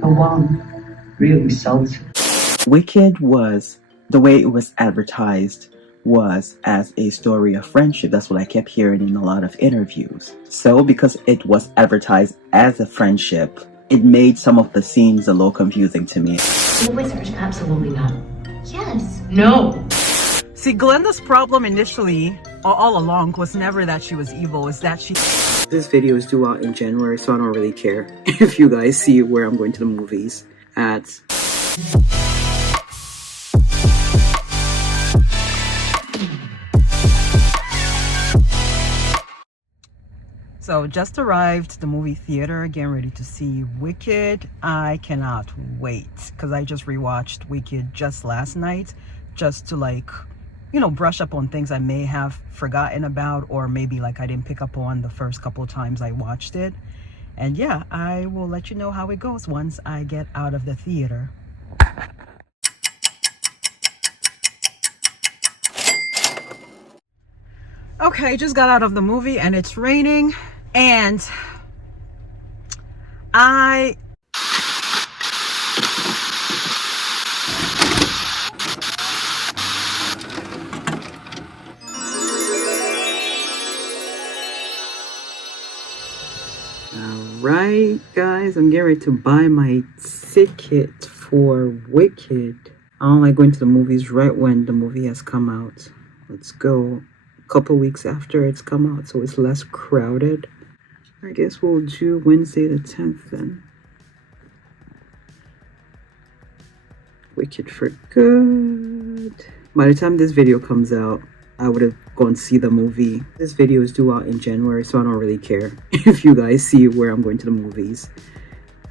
The one really sells it. Wicked was, the way it was advertised was as a story of friendship. That's what I kept hearing in a lot of interviews. So because it was advertised as a friendship, it made some of the scenes a little confusing to me. The wizard? Absolutely not. Yes. No. See, Glinda's problem initially, or all along, was never that she was evil, is that she... This video is due out in January, so I don't really care if you guys see where I'm going to the movies at. So just arrived to the movie theater, getting ready to see Wicked. I cannot wait, because I just rewatched Wicked just last night, just to like, you know, brush up on things I may have forgotten about, or maybe like I didn't pick up on the first couple of times I watched it. And yeah, I will let you know how it goes once I get out of the theater. Okay, just got out of the movie and it's raining, and Alright guys, I'm getting ready to buy my ticket for Wicked. I don't like going to the movies right when the movie has come out. Let's go a couple weeks after it's come out so it's less crowded. I guess we'll do Wednesday the 10th then. Wicked for good. By the time this video comes out, I would have gone to see the movie. This video is due out in January, so I don't really care if you guys see where I'm going to the movies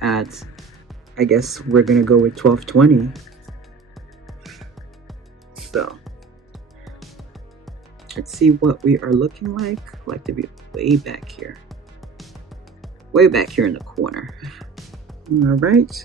at. I guess we're gonna go with 12/20. So let's see what we are looking like. I like to be way back here. Way back here in the corner. All right.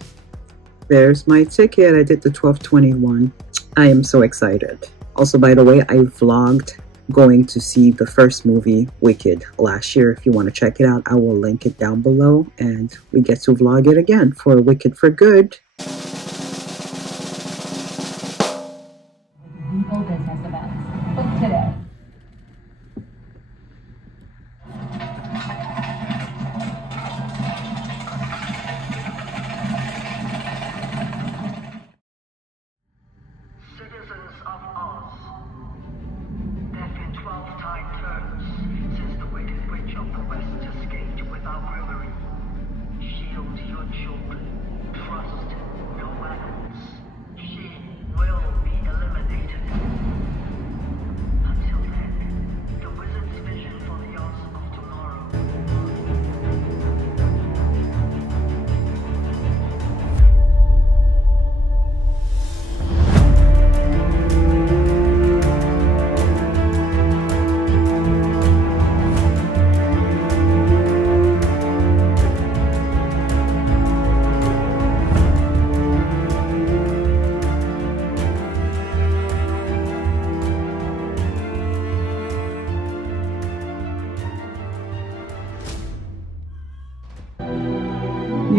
There's my ticket. I did the 12/21. I am so excited. Also, by the way, I vlogged going to see the first movie, Wicked, last year. If you want to check it out, I will link it down below. And we get to vlog it again for Wicked for Good. Legal business events. Book today. Citizens of Oz, there have been 12 time turns since the wicked witch of the West escaped with our brewery. Shield your children. Trust no adults. She will be eliminated. Until then, the wizard's vision for the Oz of tomorrow.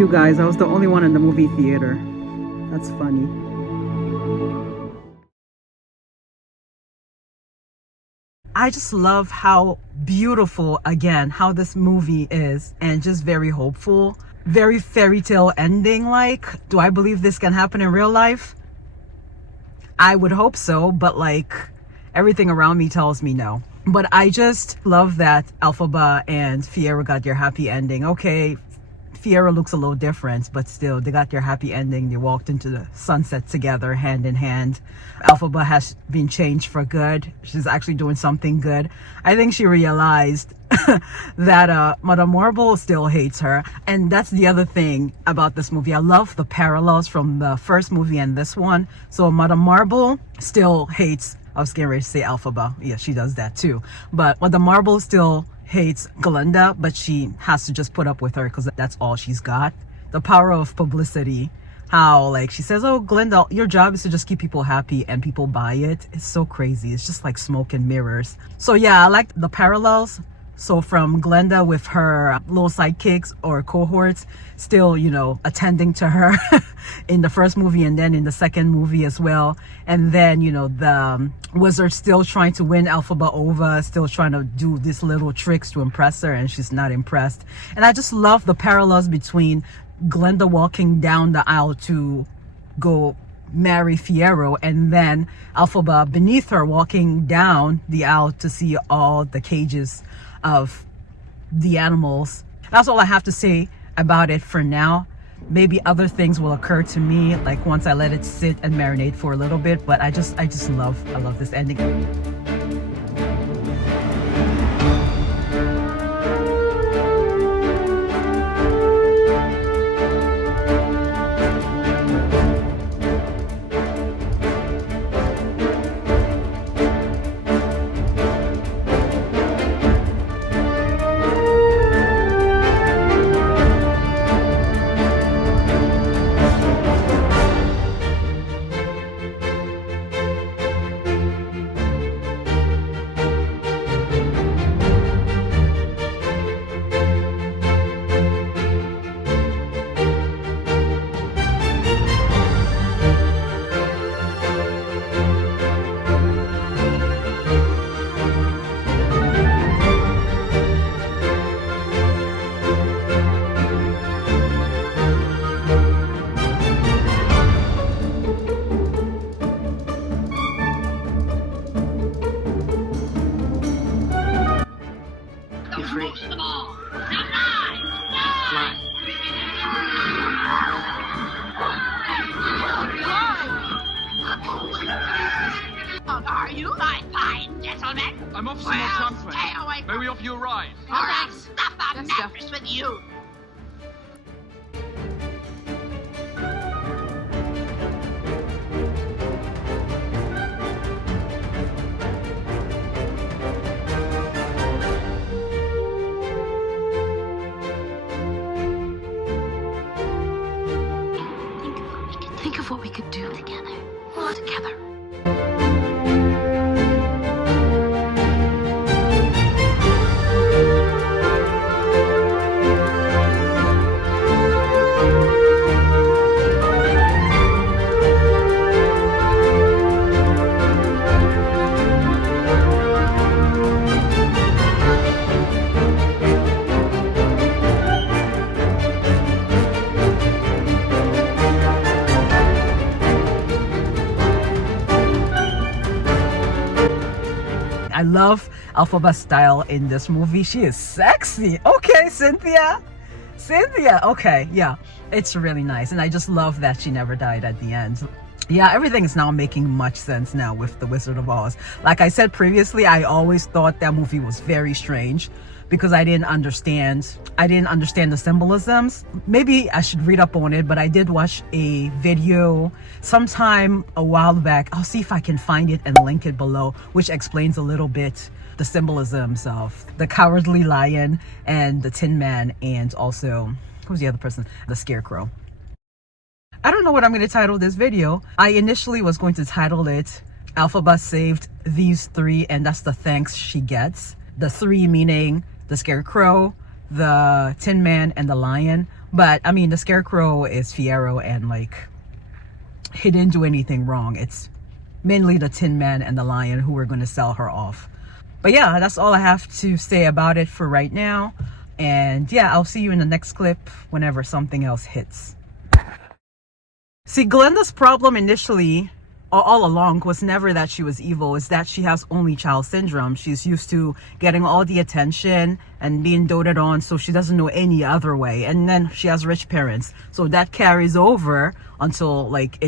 you guys, I was the only one in the movie theater. That's funny. I just love how beautiful, again, how this movie is, and just very hopeful, very fairy tale ending like. Do I believe this can happen in real life? I would hope so, but like everything around me tells me no. But I just love that Elphaba and Fiera got their happy ending. Okay, Fiera looks a little different, but still, they got their happy ending. They walked into the sunset together, hand in hand. Elphaba has been changed for good. She's actually doing something good. I think she realized that Madame Marble still hates her. And that's the other thing about this movie. I love the parallels from the first movie and this one. So Madame Marble still hates, I was getting ready to say Elphaba. Yeah, she does that too. But Madame Marble still hates Glinda, but she has to just put up with her because that's all she's got. The power of publicity. How like she says, oh Glinda, your job is to just keep people happy, and people buy it. It's so crazy. It's just like smoke and mirrors. So yeah, I like the parallels. So from Glinda with her little sidekicks or cohorts still, you know, attending to her in the first movie and then in the second movie as well. And then, you know, the wizard still trying to win Elphaba over, still trying to do these little tricks to impress her, and she's not impressed. And I just love the parallels between Glinda walking down the aisle to go marry Fiyero, and then Elphaba beneath her walking down the aisle to see all the cages of the animals. That's all I have to say about it for now. Maybe other things will occur to me like once I let it sit and marinate for a little bit, but I love this ending. Are you my fine gentlemen? I'm off some more trumpet. Stay away May we offer you a ride? Or I'll stuff a mattress with you. Think of what we could do together. All together. I love Elphaba's style in this movie. She is sexy. Okay, Cynthia. Okay, yeah, it's really nice. And I just love that she never died at the end. Yeah, everything is now making much sense now with The Wizard of Oz. Like I said previously, I always thought that movie was very strange because I didn't understand the symbolisms. Maybe I should read up on it, but I did watch a video sometime a while back. I'll see if I can find it and link it below, which explains a little bit the symbolisms of the Cowardly Lion and the Tin Man, and also, who's the other person? The Scarecrow. I don't know what I'm going to title this video. I initially was going to title it Elphaba Saved These Three, and that's the thanks she gets. The three meaning the Scarecrow, the Tin Man, and the Lion. But I mean, the Scarecrow is Fiyero, and like, he didn't do anything wrong. It's mainly the Tin Man and the Lion who are going to sell her off. But yeah, that's all I have to say about it for right now. And yeah, I'll see you in the next clip whenever something else hits. See, Glinda's problem initially, or all along, was never that she was evil. It's that she has only child syndrome. She's used to getting all the attention and being doted on, so she doesn't know any other way. And then she has rich parents, so that carries over until like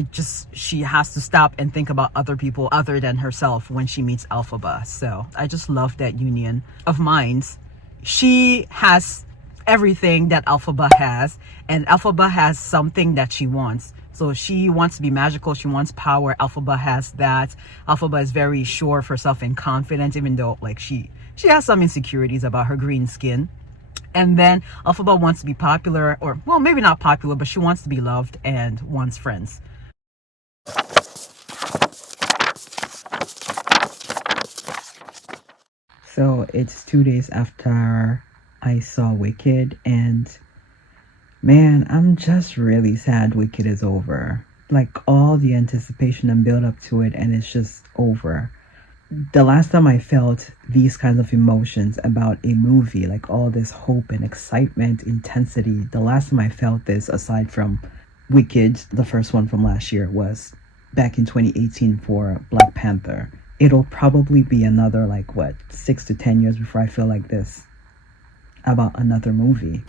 she has to stop and think about other people other than herself when she meets Elphaba. So I just love that union of minds. She has everything that Elphaba has, and Elphaba has something that she wants. So she wants to be magical. She wants power. Elphaba has that. Elphaba is very sure of herself and confident, even though like she has some insecurities about her green skin. And then Elphaba wants to be popular, or well, maybe not popular, but she wants to be loved and wants friends. So it's 2 days after I saw Wicked, and man, I'm just really sad Wicked is over. Like all the anticipation and build up to it, and it's just over. The last time I felt these kinds of emotions about a movie, like all this hope and excitement, intensity, the last time I felt this, aside from Wicked, the first one from last year, was back in 2018 for Black Panther. It'll probably be another 6 to 10 years before I feel like this about another movie.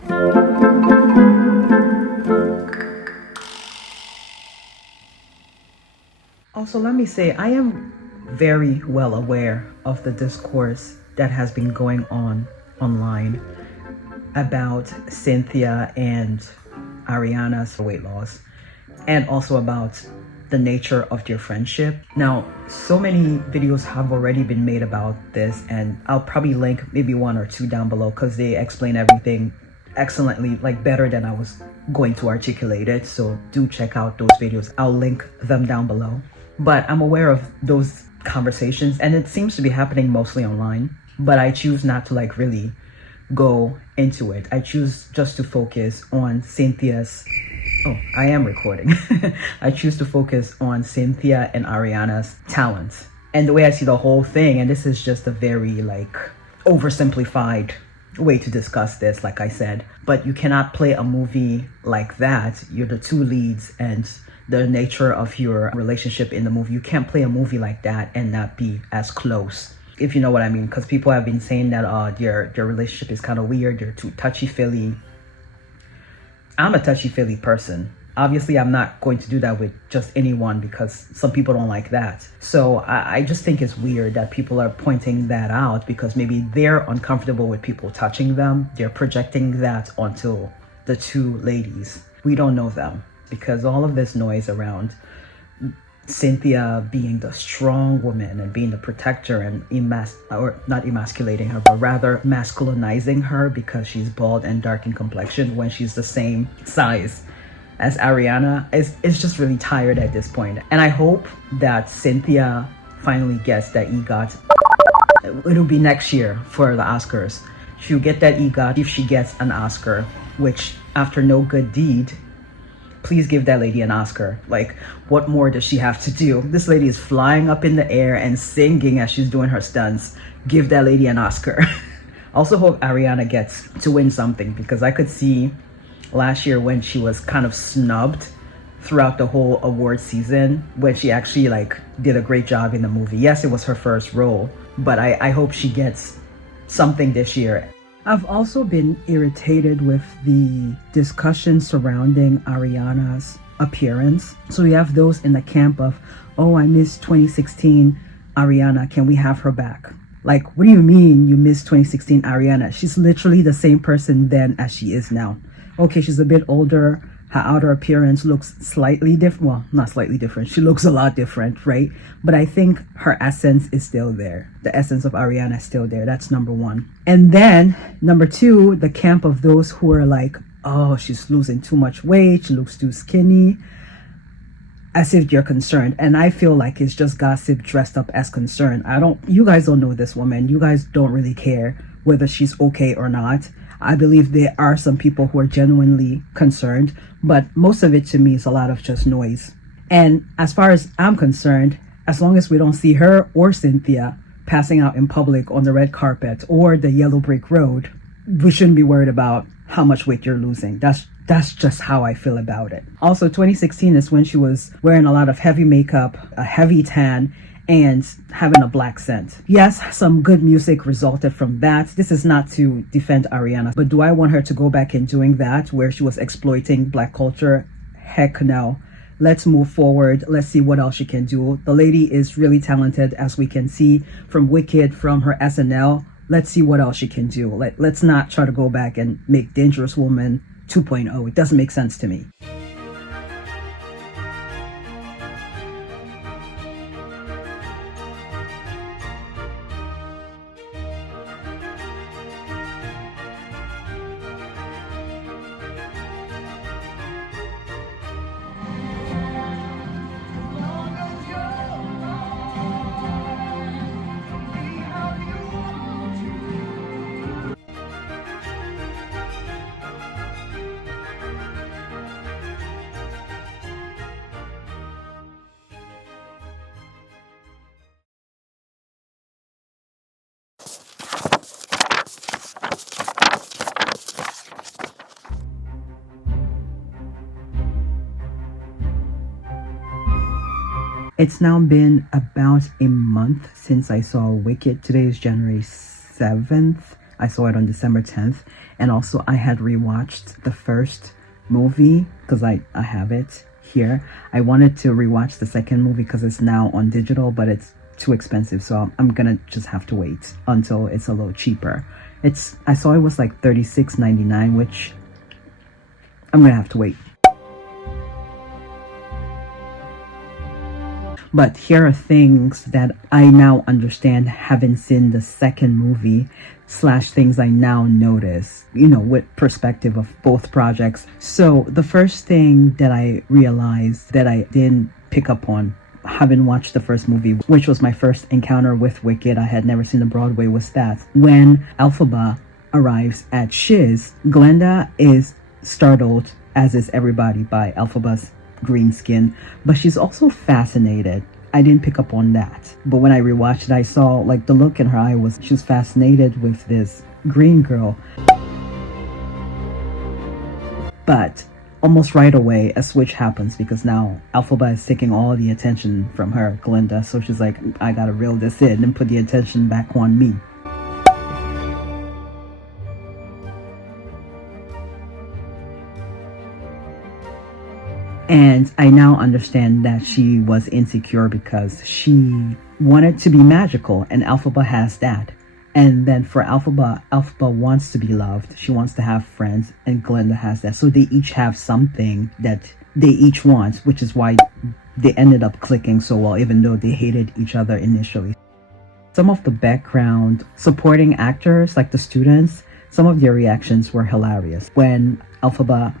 Also, let me say, I am very well aware of the discourse that has been going on online about Cynthia and Ariana's weight loss, and also about the nature of their friendship. Now, so many videos have already been made about this, and I'll probably link maybe 1 or 2 down below because they explain everything excellently, better than I was going to articulate it. So do check out those videos. I'll link them down below. But I'm aware of those conversations, and it seems to be happening mostly online, but I choose not to really go into it. I choose just to focus on Cynthia's I am recording. I choose to focus on Cynthia and Ariana's talent and the way I see the whole thing. And this is just a very oversimplified way to discuss this, like I said, but you cannot play a movie like that. You're the two leads, and the nature of your relationship in the movie, you can't play a movie like that and not be as close, if you know what I mean. Because people have been saying that their relationship is kind of weird, they're too touchy-feely. I'm a touchy-feely person. Obviously, I'm not going to do that with just anyone because some people don't like that. So I just think it's weird that people are pointing that out because maybe they're uncomfortable with people touching them. They're projecting that onto the two ladies. We don't know them, because all of this noise around Cynthia being the strong woman and being the protector and not emasculating her, but rather masculinizing her because she's bald and dark in complexion when she's the same size as Ariana, is just really tired at this point. And I hope that Cynthia finally gets that EGOT. It'll be next year for the Oscars. She'll get that EGOT if she gets an Oscar, which after No Good Deed, please give that lady an Oscar. What more does she have to do? This lady is flying up in the air and singing as she's doing her stunts. Give that lady an Oscar. Also hope Ariana gets to win something, because I could see last year when she was kind of snubbed throughout the whole award season, when she actually did a great job in the movie. Yes, it was her first role, but I hope she gets something this year. I've also been irritated with the discussion surrounding Ariana's appearance. So we have those in the camp of, oh, I miss 2016 Ariana, can we have her back? What do you mean you miss 2016 Ariana? She's literally the same person then as she is now. Okay, she's a bit older. Her outer appearance looks slightly different. Well, not slightly different. She looks a lot different, right? But I think her essence is still there. The essence of Ariana is still there. That's number one. And then number two, the camp of those who are oh, she's losing too much weight. She looks too skinny. As if you're concerned. And I feel like it's just gossip dressed up as concern. You guys don't know this woman. You guys don't really care whether she's okay or not. I believe there are some people who are genuinely concerned, but most of it to me is a lot of just noise. And as far as I'm concerned, as long as we don't see her or Cynthia passing out in public on the red carpet or the yellow brick road, we shouldn't be worried about how much weight you're losing. That's just how I feel about it. Also, 2016 is when she was wearing a lot of heavy makeup, a heavy tan, and having a black scent. Yes, some good music resulted from that. This is not to defend Ariana, but do I want her to go back in doing that where she was exploiting Black culture? Heck no. Let's move forward. Let's see what else she can do. The lady is really talented, as we can see from Wicked, from her SNL. Let's see what else she can do. Let's not try to go back and make Dangerous Woman 2.0. It doesn't make sense to me. It's now been about a month since I saw Wicked. Today is January 7th. I saw it on December 10th. And also I had rewatched the first movie because I have it here. I wanted to rewatch the second movie because it's now on digital, but it's too expensive. So I'm gonna just have to wait until it's a little cheaper. I saw it was like $36.99, which I'm gonna have to wait. But here are things that I now understand having seen the second movie / things I now notice, with perspective of both projects. So the first thing that I realized that I didn't pick up on having watched the first movie, which was my first encounter with Wicked, I had never seen the Broadway, was that when Elphaba arrives at Shiz, Glinda is startled, as is everybody, by Elphaba's green skin, but she's also fascinated. I didn't pick up on that, but when I rewatched it, I saw like the look in her eye was she was fascinated with this green girl. But almost right away a switch happens because now Elphaba is taking all the attention from her, Glinda, so she's like, I gotta reel this in and put the attention back on me. And I now understand that she was insecure because she wanted to be magical, and Elphaba has that. And then for Elphaba wants to be loved. She wants to have friends, and Glinda has that. So they each have something that they each want, which is why they ended up clicking so well, even though they hated each other initially. Some of the background supporting actors, like the students, some of their reactions were hilarious. When Elphaba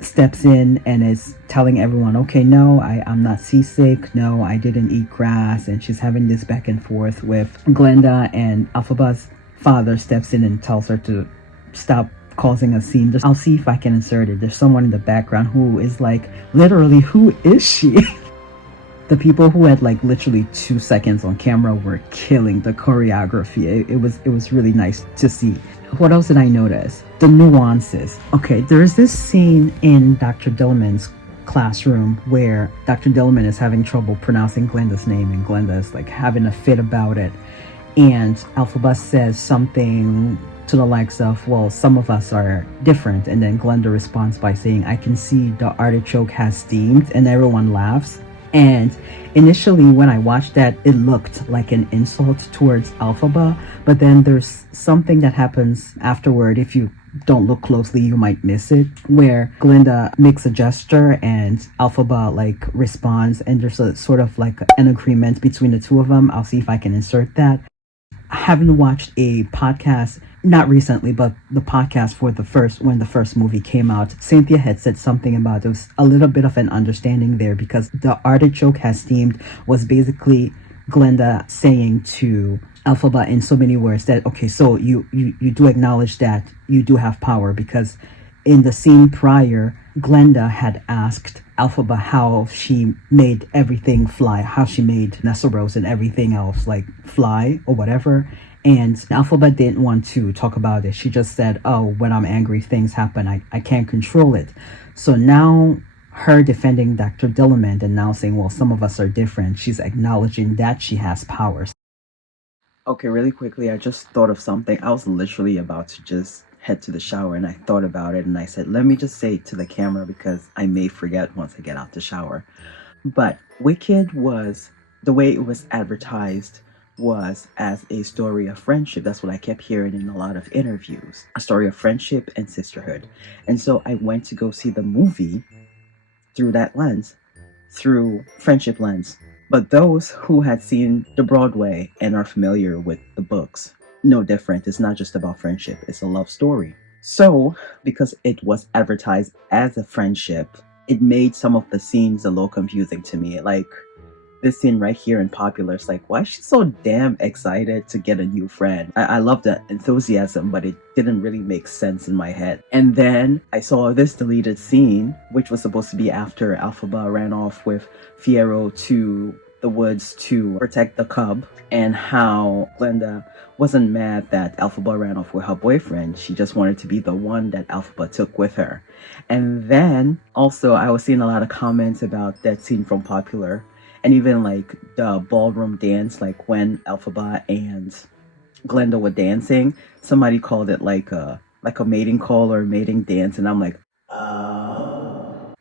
steps in and is telling everyone, okay, no, I'm not seasick, no, I didn't eat grass, and she's having this back and forth with Glinda, and Elphaba's father steps in and tells her to stop causing a scene. I'll see if I can insert it. There's someone in the background who is like, literally, who is she? The people who had like literally 2 seconds on camera were killing the choreography. It was really nice to see. What else did I notice? The nuances. Okay, there's this scene in Dr. Dillman's classroom where Dr. Dillman is having trouble pronouncing Glinda's name, and Glinda is like having a fit about it. And Elphaba says something to the likes of, well, some of us are different. And then Glinda responds by saying, I can see the artichoke has steamed, and everyone laughs. And initially when I watched that, it looked like an insult towards Elphaba, but then there's something that happens afterward. If you don't look closely, you might miss it, where Glinda makes a gesture and Elphaba like responds, and there's a sort of like an agreement between the two of them. I'll see if I can insert that. I haven't watched a podcast, not recently, but the podcast for when the first movie came out. Cynthia had said something about there was a little bit of an understanding there, because the artichoke has steamed was basically Glinda saying to Elphaba in so many words that, okay, so you do acknowledge that you do have power, because in the scene prior, Glinda had asked Elphaba how she made everything fly, how she made Nessaros and everything else like fly or whatever. And Elphaba didn't want to talk about it. She just said, oh, when I'm angry, things happen. I can't control it. So now her defending Dr. Dillman and now saying, well, some of us are different. She's acknowledging that she has powers. Okay, really quickly, I just thought of something. I was literally about to just head to the shower, and I thought about it, and I said, let me just say it to the camera because I may forget once I get out the shower. But Wicked was, the way it was advertised was as a story of friendship. That's what I kept hearing in a lot of interviews. A story of friendship and sisterhood. And so I went to go see the movie through that lens, through friendship lens. But those who had seen the Broadway and are familiar with the books, no different. It's not just about friendship. It's a love story. So, because it was advertised as a friendship, it made some of the scenes a little confusing to me. Like, this scene right here in Popular, it's like, why is she so damn excited to get a new friend? I love the enthusiasm, but it didn't really make sense in my head. And then I saw this deleted scene, which was supposed to be after Elphaba ran off with Fiyero to the woods to protect the cub, and how Glinda wasn't mad that Elphaba ran off with her boyfriend. She just wanted to be the one that Elphaba took with her. And then also I was seeing a lot of comments about that scene from Popular, And even like the ballroom dance, like when Elphaba and Glinda were dancing, somebody called it like a mating call or a mating dance, and I'm like,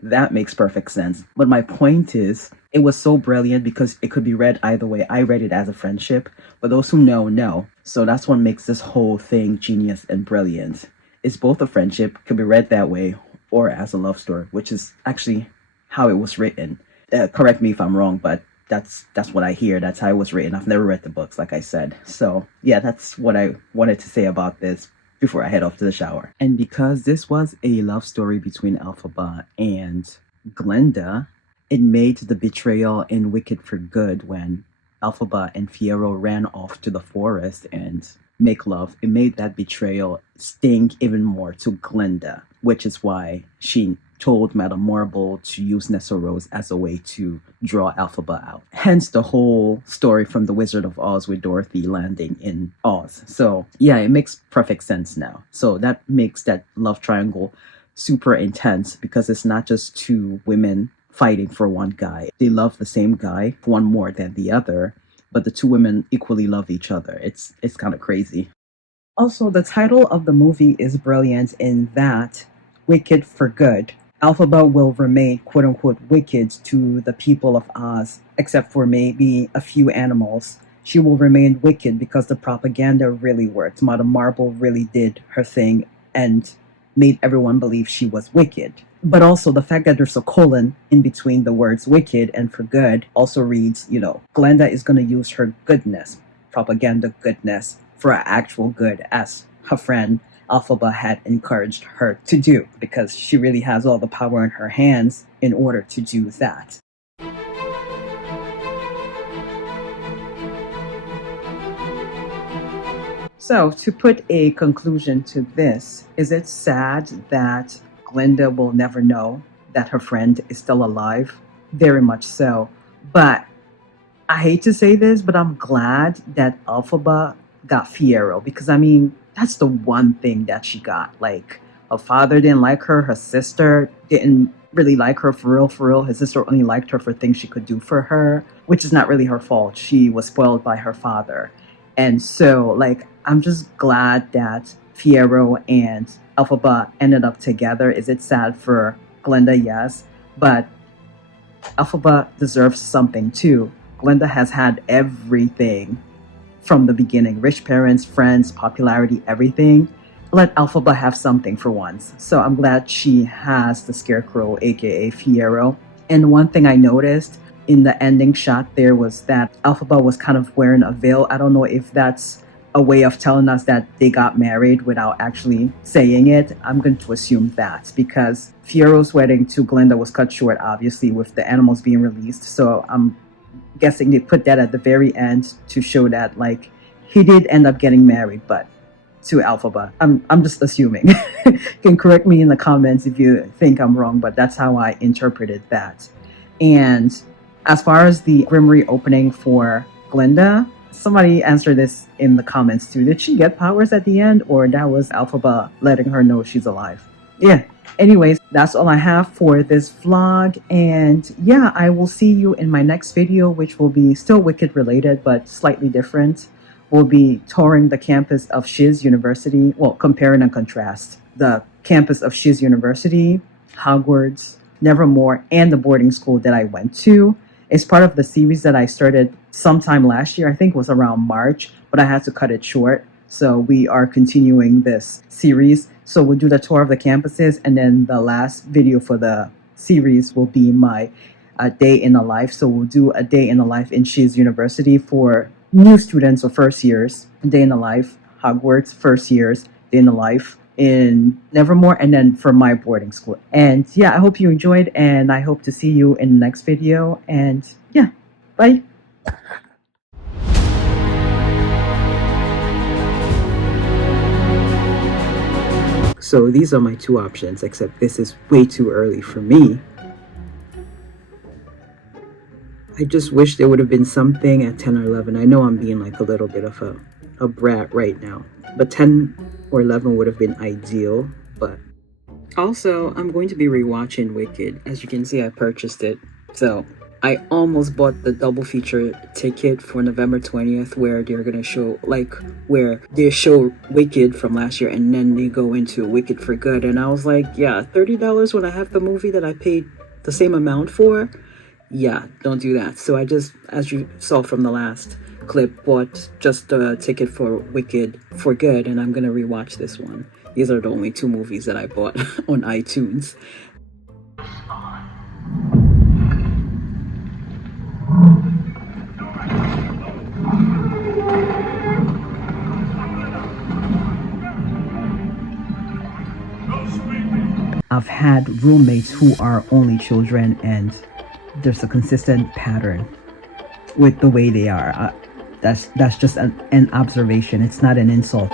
that makes perfect sense. But my point is, it was so brilliant because it could be read either way. I read it as a friendship, but those who know. So that's what makes this whole thing genius and brilliant. It's both a friendship, could be read that way, or as a love story, which is actually how it was written. Correct me if I'm wrong, but that's what I hear. That's how it was written. I've never read the books, like I said. So yeah, that's what I wanted to say about this before I head off to the shower. And because this was a love story between Elphaba and Glinda, it made the betrayal in Wicked for Good when Elphaba and Fiyero ran off to the forest and make love. It made that betrayal sting even more to Glinda, which is why she told Madame Marble to use Nessa Rose as a way to draw Elphaba out. Hence the whole story from The Wizard of Oz with Dorothy landing in Oz. So yeah, it makes perfect sense now. So that makes that love triangle super intense because it's not just two women fighting for one guy. They love the same guy, one more than the other, but the two women equally love each other. It's kind of crazy. Also, the title of the movie is brilliant in that Wicked for Good. Elphaba will remain quote-unquote wicked to the people of Oz, except for maybe a few animals. She will remain wicked because the propaganda really worked. Madame Marble really did her thing and made everyone believe she was wicked. But also the fact that there's a colon in between the words wicked and for good also reads, Glinda is going to use her goodness, propaganda goodness, for her actual good, as her friend Elphaba had encouraged her to do, because she really has all the power in her hands in order to do that. So, to put a conclusion to this, is it sad that Glinda will never know that her friend is still alive? Very much so. But I hate to say this, but I'm glad that Elphaba got Fiyero, because that's the one thing that she got. Like, her father didn't like her sister didn't really like her for real. His sister only liked her for things she could do for her, which is not really her fault. She was spoiled by her father. And so, I'm just glad that Fiyero and Elphaba ended up together. Is it sad for Glinda? Yes. But Elphaba deserves something too. Glinda has had everything from the beginning. Rich parents, friends, popularity, everything. Let Elphaba have something for once. So I'm glad she has the Scarecrow, aka Fiyero. And one thing I noticed in the ending shot there was that Elphaba was kind of wearing a veil. I don't know if that's a way of telling us that they got married without actually saying it. I'm going to assume that because Fiyero's wedding to Glinda was cut short, obviously, with the animals being released. So I'm guessing they put that at the very end to show that he did end up getting married, but to Elphaba. I'm just assuming. You can correct me in the comments if you think I'm wrong, but that's how I interpreted that. And as far as the Grimmery opening for Glinda, somebody answered this in the comments too. Did she get powers at the end, or that was Elphaba letting her know she's alive? Yeah. Anyways, that's all I have for this vlog, and yeah, I will see you in my next video, which will be still Wicked related but slightly different. We'll be touring the campus of Shiz University, well, compare and contrast the campus of Shiz University, Hogwarts, Nevermore, and the boarding school that I went to. It's part of the series that I started sometime last year. I think it was around March, but I had to cut it short. So we are continuing this series. So we'll do the tour of the campuses, and then the last video for the series will be my day in the life. So we'll do a day in the life in Shiz University for new students or first years, day in the life, Hogwarts, first years, day in the life in Nevermore, and then for my boarding school. And yeah, I hope you enjoyed, and I hope to see you in the next video. And yeah, bye. So these are my two options, except this is way too early for me. I just wish there would have been something at 10 or 11. I know I'm being a little bit of a brat right now, but 10 or 11 would have been ideal. But also, I'm going to be rewatching Wicked. As you can see, I purchased it. So I almost bought the double feature ticket for November 20th, where they're gonna show, like, where they show Wicked from last year and then they go into Wicked for Good. And I was like, yeah, $30 when I have the movie that I paid the same amount for? Yeah, don't do that. So I just, as you saw from the last clip, bought just a ticket for Wicked for Good, and I'm gonna rewatch this one. These are the only two movies that I bought on iTunes. I've had roommates who are only children, and there's a consistent pattern with the way they are. That's just an observation. It's not an insult.